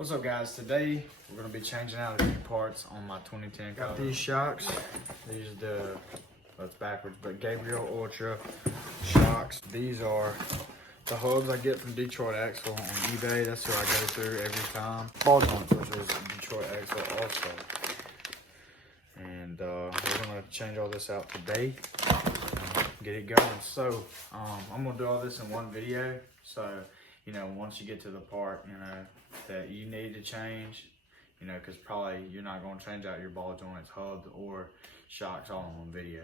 What's up, guys? Today we're going to be changing out a few parts on my 2010 car. These shocks, these are the, well, it's backwards, but Gabriel Ultra shocks. These are the hubs I get from Detroit Axle on eBay. That's who I go through every time. Ball joints, which was Detroit Axle also. And we're going to change all this out today, get it going. So I'm going to do all this in one video. So, you know, once you get to the part, you know, that you need to change, you know, because probably you're not going to change out your ball joints, hubs, or shocks all in one video.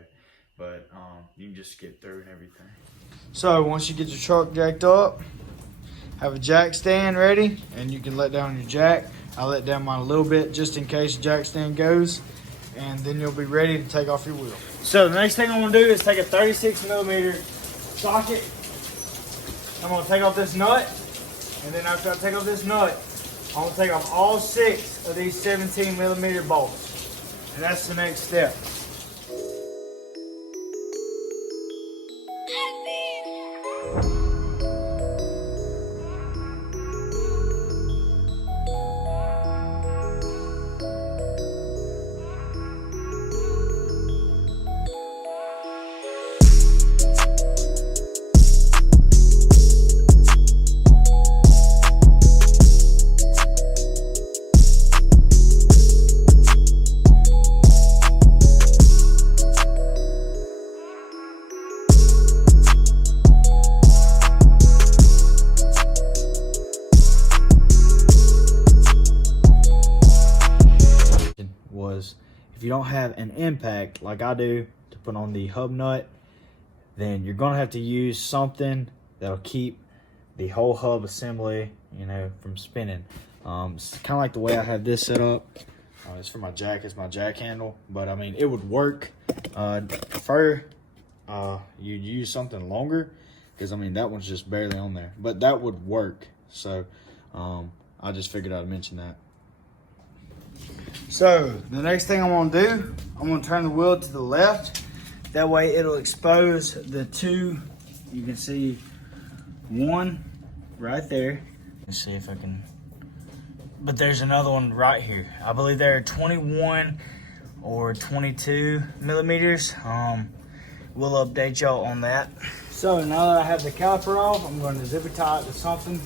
But you can just skip through and everything. So once you get your truck jacked up, have a jack stand ready, and you can let down your jack. I let down mine a little bit just in case the jack stand goes, and then you'll be ready to take off your wheel. So the next thing I'm going to do is take a 36mm socket. I'm going to take off this nut, and then after I take off this nut, I'm going to take off all 6 of these 17mm bolts. And that's the next step. If you don't have an impact like I do to put on the hub nut, then you're gonna have to use something that'll keep the whole hub assembly, you know, from spinning. It's kind of like the way I have this set up. It's for my jack, it's my jack handle, but I mean, it would work. Prefer you'd use something longer, because I mean, that one's just barely on there, but that would work. So I just figured I'd mention that. So the next thing I'm going to do, I'm going to turn the wheel to the left. That way it'll expose the 2. You can see 1 right there. Let's see if I can. But there's another one right here. I believe they're 21 or 22mm. We'll update y'all on that. So now that I have the caliper off, I'm going to zipper tie it to something.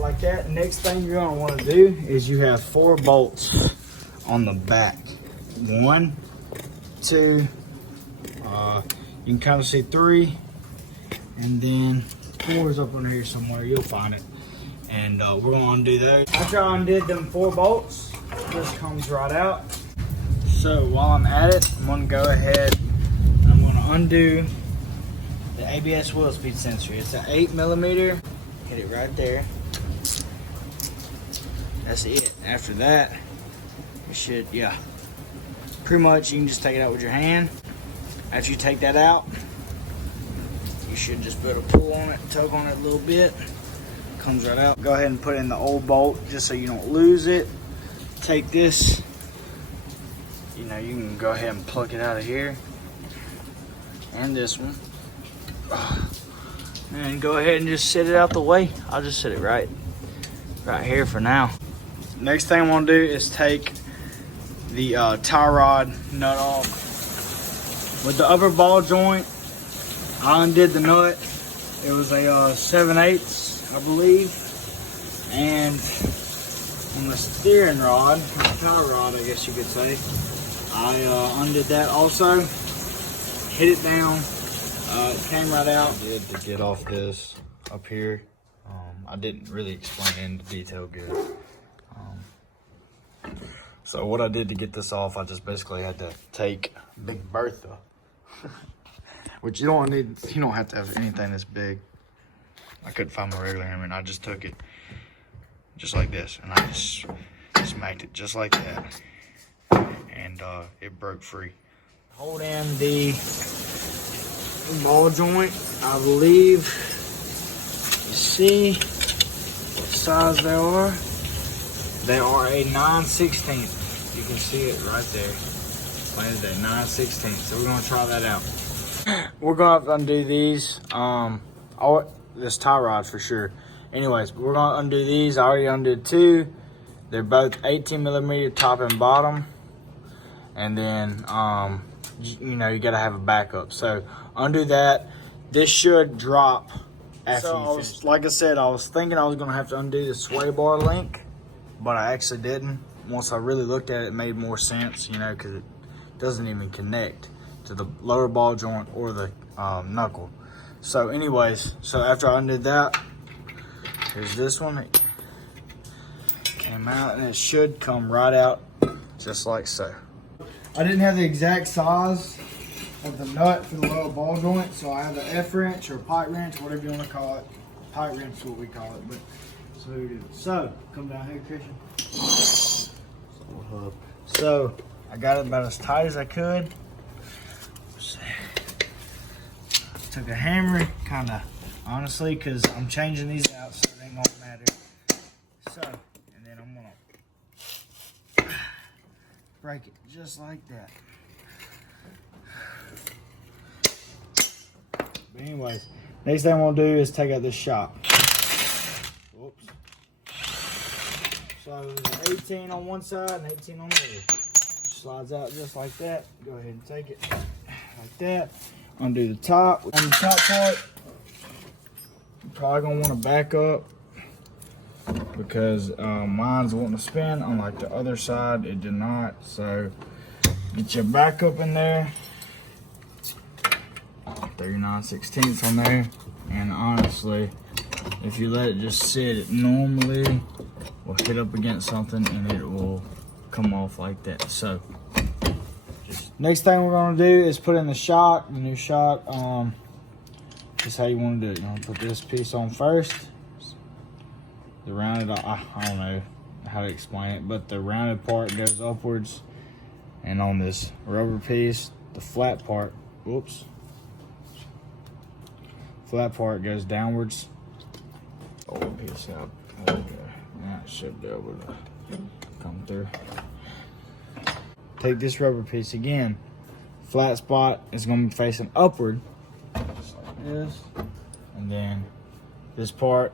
Like that. Next thing you're going to want to do is you have 4 bolts on the back. 1, 2, you can kind of see 3, and then 4 is up on here somewhere. You'll find it. And we're going to undo those. After I undid them 4 bolts, this comes right out. So while I'm at it, I'm going to go ahead and I'm going to undo the ABS wheel speed sensor. It's an 8mm. Hit it right there. That's it. After that, you should, yeah. Pretty much, you can just take it out with your hand. After you take that out, you should just put a pull on it, tug on it a little bit. Comes right out. Go ahead and put in the old bolt just so you don't lose it. Take this, you know, you can go ahead and pluck it out of here. And this one. And go ahead and just set it out the way. I'll just set it right here for now. Next thing I'm gonna do is take the tie rod nut off. With the upper ball joint, I undid the nut. It was a 7/8, I believe. And on the steering rod, the tie rod, I guess you could say, I undid that also. Hit it down. It came right out. I did to get off this up here. I didn't really explain it in detail good. So what I did to get this off, I just basically had to take Big Bertha, which you don't have to have anything this big. I couldn't find my regular hammer, and I just took it just like this, and I just smacked it just like that, and it broke free. Hold in the ball joint, I believe. You see what size they are. They are a 9/16. You can see it right there. Landed at 9/16. So we're gonna try that out. We're gonna have to undo these. This tie rod for sure. Anyways, we're gonna undo these. I already undid 2. They're both 18mm top and bottom. And then, you know, you gotta have a backup. So undo that. This should drop after you finish. Like I said, I was thinking I was gonna have to undo the sway bar link, but I actually didn't. Once I really looked at it, it made more sense, you know, because it doesn't even connect to the lower ball joint or the knuckle. So anyways, so after I undid that, here's this one. It came out and it should come right out just like so. I didn't have the exact size of the nut for the lower ball joint, so I have the F wrench or pipe wrench, whatever you want to call it. Pipe wrench is what we call it, but so we do. So come down here, Christian. So I got it about as tight as I could. Took a hammer, kind of, honestly, because I'm changing these out, so it ain't gonna matter. So, and then I'm gonna break it just like that. But anyways, next thing I'm gonna do is take out this shock. Whoops. So there's an 18 on one side and 18 on the other. Slides out just like that. Go ahead and take it like that. Undo the top. On the top part, you're probably gonna want to back up because mine's wanting to spin. Unlike the other side, it did not. So get your backup in there. 39/16 on there. And honestly, if you let it just sit, it normally will hit up against something and it will come off like that. So next thing we're gonna do is put in the shock, the new shock. Just how you want to do it. You want to put this piece on first. The rounded, I don't know how to explain it, but the rounded part goes upwards, and on this rubber piece, the flat part, whoops, flat part goes downwards. Pull the piece out. Okay, that should be able to come through. Take this rubber piece again. Flat spot is going to be facing upward, just like this. And then this part,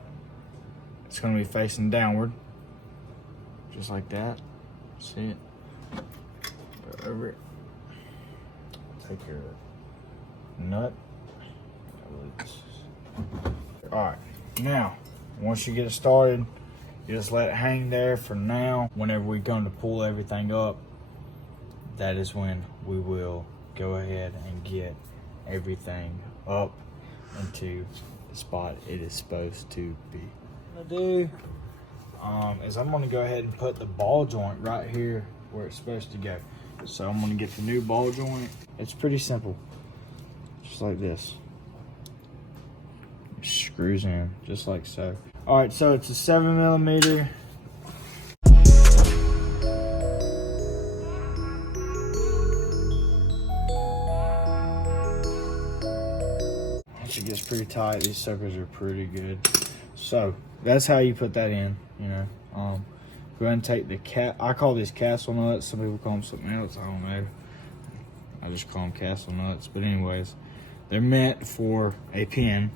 it's going to be facing downward, just like that. See it? Go over it. Take your nut. Alright, now, once you get it started, you just let it hang there for now. Whenever we come to pull everything up, that is when we will go ahead and get everything up into the spot it is supposed to be. What I'm gonna do is I'm gonna go ahead and put the ball joint right here where it's supposed to go. So I'm gonna get the new ball joint. It's pretty simple, just like this. It screws in just like so. All right, so it's a 7mm. Once it gets pretty tight, these suckers are pretty good. So that's how you put that in, you know. Go ahead and take the I call these castle nuts. Some people call them something else, I don't know. I just call them castle nuts. But anyways, they're meant for a pin,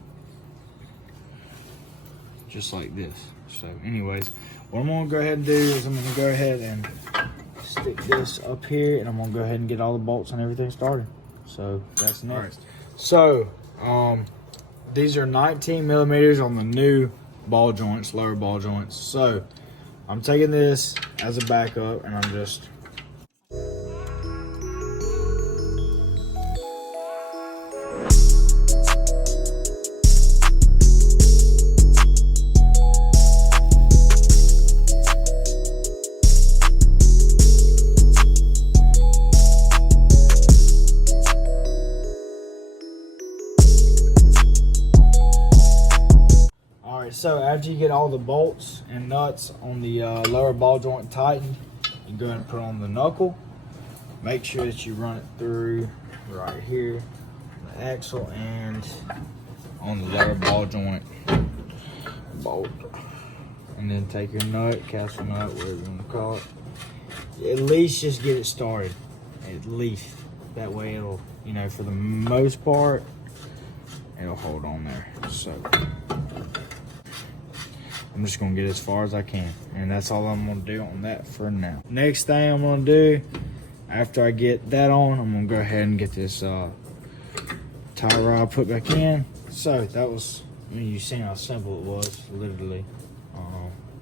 just like this. So anyways, what I'm gonna go ahead and do is I'm gonna go ahead and stick this up here, and I'm gonna go ahead and get all the bolts and everything started. So that's next. Right. So these are 19mm on the new ball joints, lower ball joints. So I'm taking this as a backup, and I'm just so after you get all the bolts and nuts on the lower ball joint tightened, you go ahead and put on the knuckle. Make sure that you run it through right here, the axle, and on the lower ball joint bolt. and then take your nut, castle nut, whatever you want to call it. At least just get it started. At least. That way it'll, you know, for the most part, it'll hold on there. So I'm just gonna get as far as I can. And that's all I'm gonna do on that for now. Next thing I'm gonna do, after I get that on, I'm gonna go ahead and get this tie rod put back in. So that was, I mean, you seen how simple it was, literally.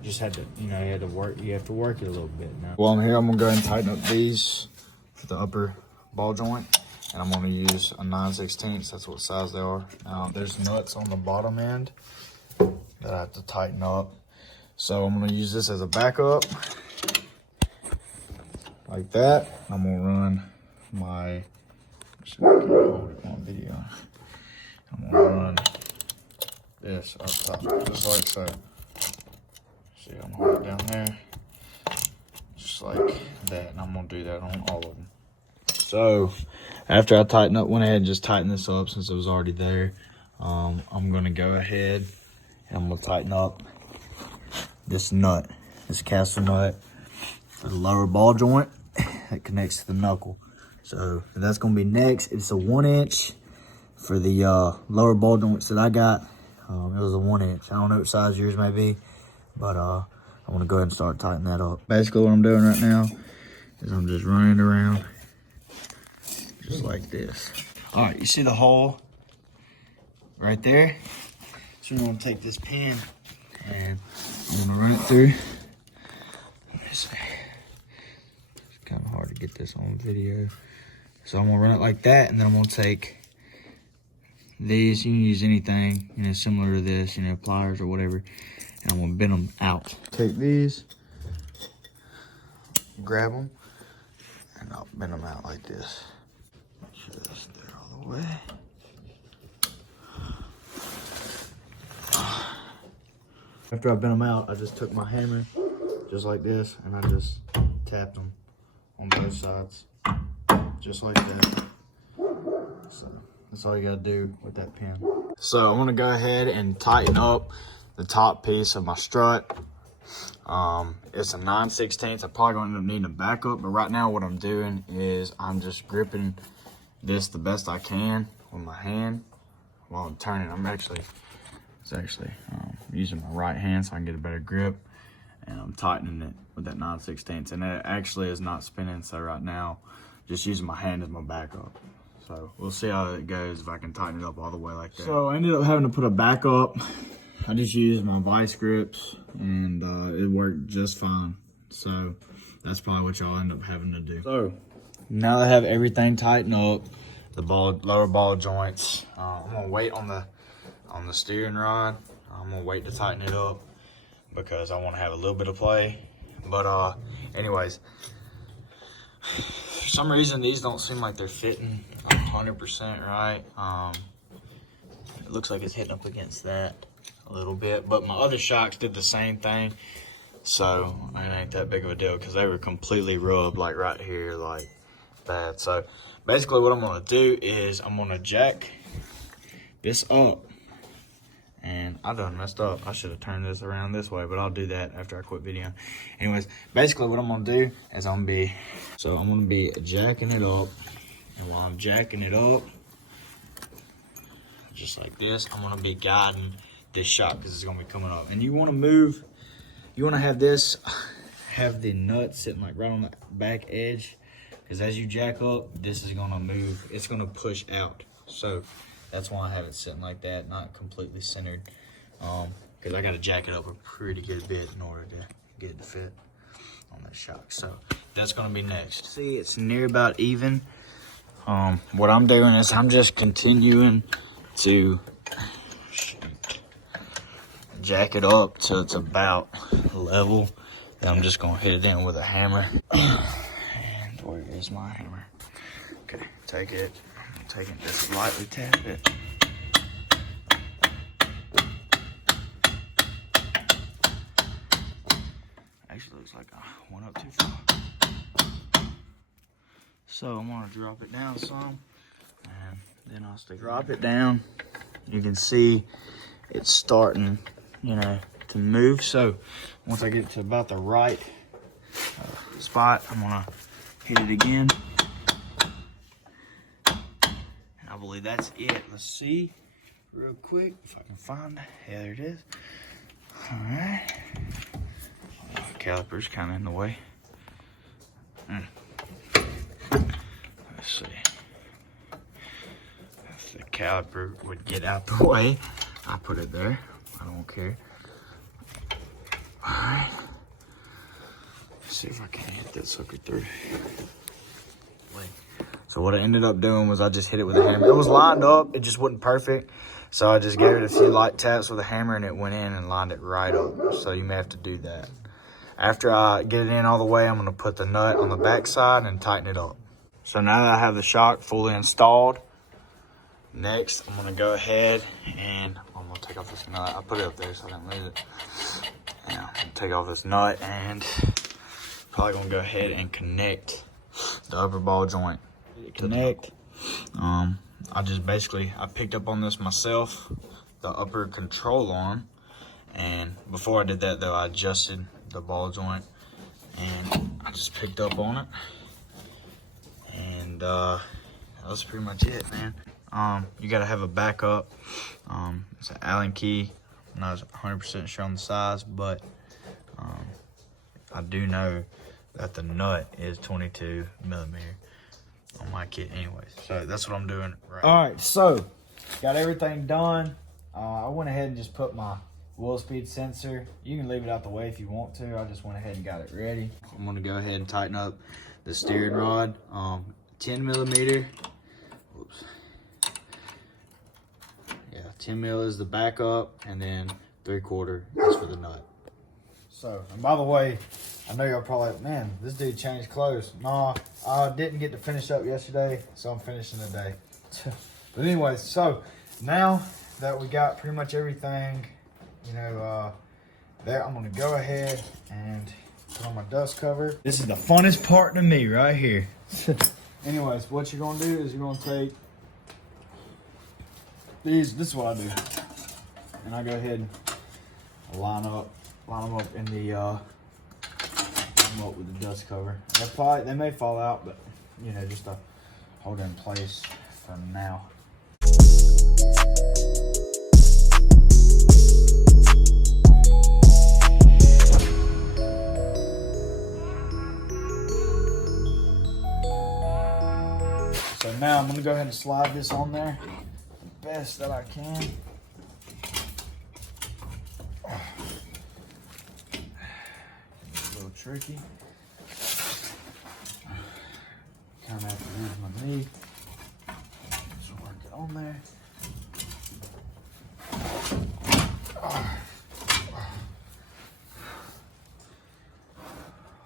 Just had to, you know, you have to work it a little bit now. While I'm here, I'm gonna go ahead and tighten up these for the upper ball joint. And I'm gonna use a 9/16, that's what size they are. Now, there's nuts on the bottom end that I have to tighten up. So I'm gonna use this as a backup, like that. I'm gonna run my, so I can hold it on video. I'm gonna run this up top, just like so. See, I'm gonna hold it down there, just like that. And I'm gonna do that on all of them. So after I went ahead and just tightened this up since it was already there, I'm gonna go ahead and I'm gonna tighten up this nut, this castle nut for the lower ball joint that connects to the knuckle. So that's gonna be next. It's a 1" for the lower ball joints that I got. It was a 1". I don't know what size yours may be, but I'm gonna go ahead and start tightening that up. Basically what I'm doing right now is I'm just running around just like this. All right, you see the hole right there? So I'm gonna take this pin and I'm gonna run it through. Let me see. It's kind of hard to get this on video. So I'm gonna run it like that, and then I'm gonna take these. You can use anything, you know, similar to this, you know, pliers or whatever, and I'm gonna bend them out. Take these, grab them, and I'll bend them out like this. Just there all the way. After I bent them out, I just took my hammer, just like this, and I just tapped them on both sides, just like that. So that's all you gotta do with that pin. So I'm gonna go ahead and tighten up the top piece of my strut. It's a 9/16. I'm probably gonna end up needing a backup, but right now what I'm doing is I'm just gripping this the best I can with my hand while I'm turning. It's actually using my right hand so I can get a better grip, and I'm tightening it with that 9/16, and it actually is not spinning. So right now, just using my hand as my backup. So we'll see how it goes if I can tighten it up all the way like that. So I ended up having to put a backup. I just used my vice grips, and it worked just fine. So that's probably what y'all end up having to do. So now that I have everything tightened up, the lower ball joints, I'm gonna wait on the steering rod. I'm gonna wait to tighten it up because I want to have a little bit of play. But anyways, for some reason these don't seem like they're fitting 100% right. It looks like it's hitting up against that a little bit, but my other shocks did the same thing, so it ain't that big of a deal because they were completely rubbed, like right here, like that. So basically what I'm gonna do is I'm gonna jack this up. And I done messed up. I should have turned this around this way, but I'll do that after I quit video. Anyways, basically what I'm gonna do is I'm gonna be jacking it up. And while I'm jacking it up, just like this, I'm gonna be guiding this shock because it's gonna be coming up. And you wanna have the nut sitting like right on the back edge, because as you jack up, this is gonna move. It's gonna push out. So that's why I have it sitting like that, not completely centered. Because I gotta jack it up a pretty good bit in order to get it to fit on that shock. So that's gonna be next. See, it's near about even. What I'm doing is I'm just continuing to jack it up till it's about level. Then I'm just gonna hit it in with a hammer. And where is my hammer? Okay, take it, just lightly tap it. Actually looks like I went up too far. So I'm gonna drop it down some, and then I'll drop it down. You can see it's starting, you know, to move. So once I get to about the right spot, I'm gonna hit it again. And I believe that's it. Let's see real quick if I can find it. Yeah, there it is. All right. Caliper's kind of in the way. Let's see. If the caliper would get out the way, I put it there. I don't care. All right. Let's see if I can hit that sucker through. So what I ended up doing was I just hit it with a hammer. It was lined up, it just wasn't perfect. So I just gave it a few light taps with a hammer and it went in and lined it right up. So you may have to do that. After I get it in all the way, I'm gonna put the nut on the back side and tighten it up. So now that I have the shock fully installed, next I'm gonna go ahead and I'm gonna take off this nut. I put it up there so I didn't lose it. Yeah, I'm gonna take off this nut and probably gonna go ahead and connect the upper ball joint. Connect. I picked up on this myself, the upper control arm, and before I did that though, I adjusted the ball joint and I just picked up on it, and that was pretty much it, man. You gotta have a backup. It's an Allen key. I'm not 100% sure on the size, but I do know that the nut is 22 millimeter on my kit anyways. So that's what I'm doing right now. All right, so got everything done. I went ahead and just put my wheel speed sensor. You can leave it out the way if you want to. I just went ahead and got it ready. I'm gonna go ahead and tighten up the steering rod. 10 millimeter. Whoops. Yeah, 10 mil is the backup, and then 3/4 is for the nut. So, and by the way, I know y'all probably like, man, this dude changed clothes. Nah, I didn't get to finish up yesterday, so I'm finishing today. But anyways, so now that we got pretty much everything, you know, there, I'm gonna go ahead and put on my dust cover. This is the funnest part to me right here. Anyways, what you're gonna do is you're gonna take these, this is what I do. And I go ahead and line them up in the, line them up with the dust cover. They may fall out, but you know, just to hold it in place for now. So now I'm gonna go ahead and slide this on there the best that I can. It's a little tricky. Kind of have to use my knee. Just work it on there.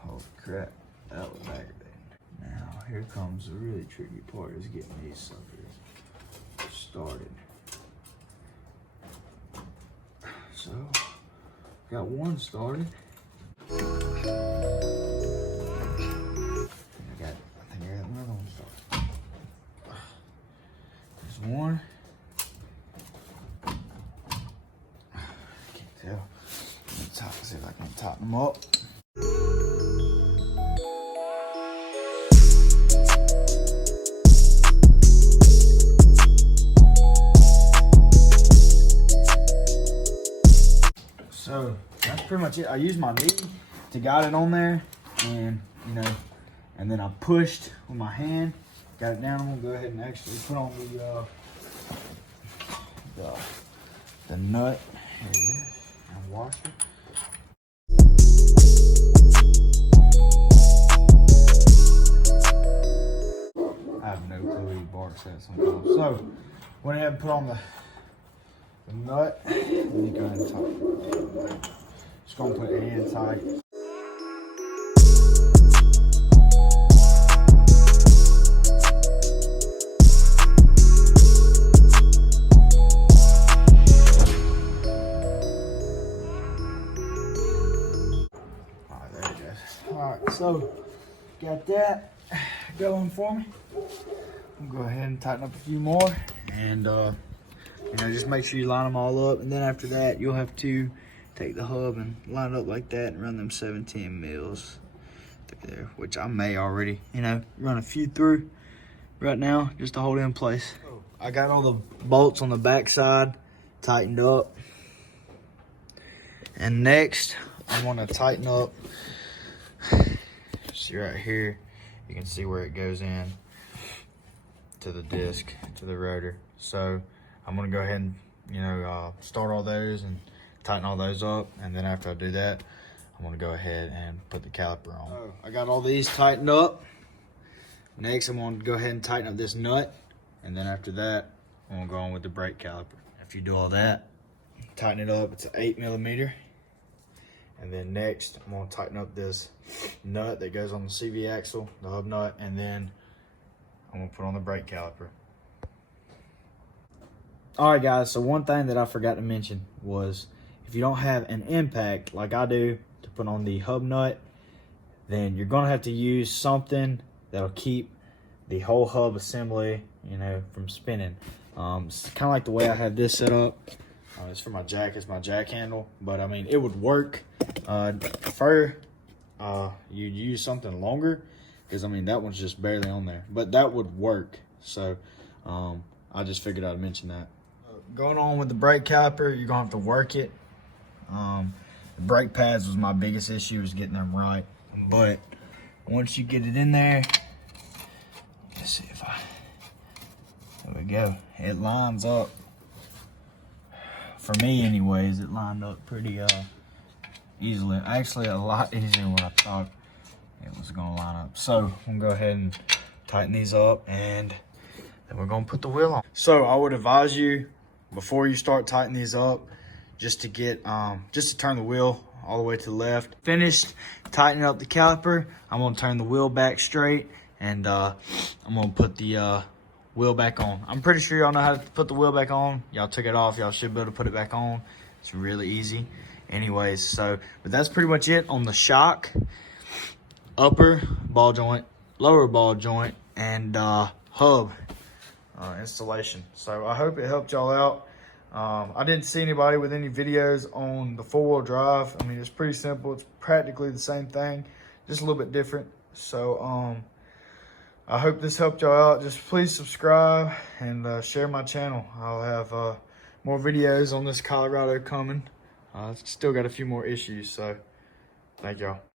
Holy crap, that was aggravating. Now here comes the really tricky part, is getting these suckers started. So, got one started. I think I got another one started. There's one. Can't tell. Let's see if I can tighten them up. So that's pretty much it. I used my knee to guide it on there, and you know, and then I pushed with my hand, got it down. I'm gonna go ahead and actually put on the nut. There it is. And wash it. I have no clue he barks at sometimes. So went ahead and put on the nut. Let me go ahead and tighten it. Just gonna put it in tight. Alright, there it goes. Alright, so got that going for me. I'm gonna go ahead and tighten up a few more, and you know, just make sure you line them all up, and then after that you'll have to take the hub and line it up like that and run them 710 mils through there, which I may already, you know, run a few through right now just to hold it in place. I got all the bolts on the back side tightened up. And next, I want to tighten up, see right here, you can see where it goes in to the disc, to the rotor. So I'm going to go ahead and, you know, start all those and tighten all those up. And then after I do that, I'm going to go ahead and put the caliper on. So I got all these tightened up. Next, I'm going to go ahead and tighten up this nut. And then after that, I'm going to go on with the brake caliper. If you do all that, tighten it up, it's an 8mm. And then next, I'm going to tighten up this nut that goes on the CV axle, the hub nut, and then I'm going to put on the brake caliper. All right, guys, so one thing that I forgot to mention was if you don't have an impact like I do to put on the hub nut, then you're going to have to use something that'll keep the whole hub assembly, you know, from spinning. It's kind of like the way I have this set up. It's for my jack, it's my jack handle, but I mean, it would work. Prefer you'd use something longer, because I mean, that one's just barely on there, but that would work. So I just figured I'd mention that. Going on with the brake caliper, you're gonna have to work it. The brake pads was my biggest issue, was getting them right. But once you get it in there, let's see if there we go. It lines up. For me anyways, it lined up pretty easily. Actually, a lot easier than what I thought it was gonna line up. So I'm gonna go ahead and tighten these up, and then we're gonna put the wheel on. So I would advise you, before you start tightening these up, just to get just to turn the wheel all the way to the left. Finished tightening up the caliper, I'm gonna turn the wheel back straight, and I'm gonna put the wheel back on. I'm pretty sure y'all know how to put the wheel back on. Y'all took it off, y'all should be able to put it back on. It's really easy. Anyways, so, but that's pretty much it on the shock, upper ball joint, lower ball joint, and hub installation. So I hope it helped y'all out. I didn't see anybody with any videos on the 4-wheel drive. I mean, it's pretty simple. It's practically the same thing, just a little bit different. So I hope this helped y'all out. Just please subscribe and share my channel. I'll have more videos on this Colorado coming. Still got a few more issues, so thank y'all.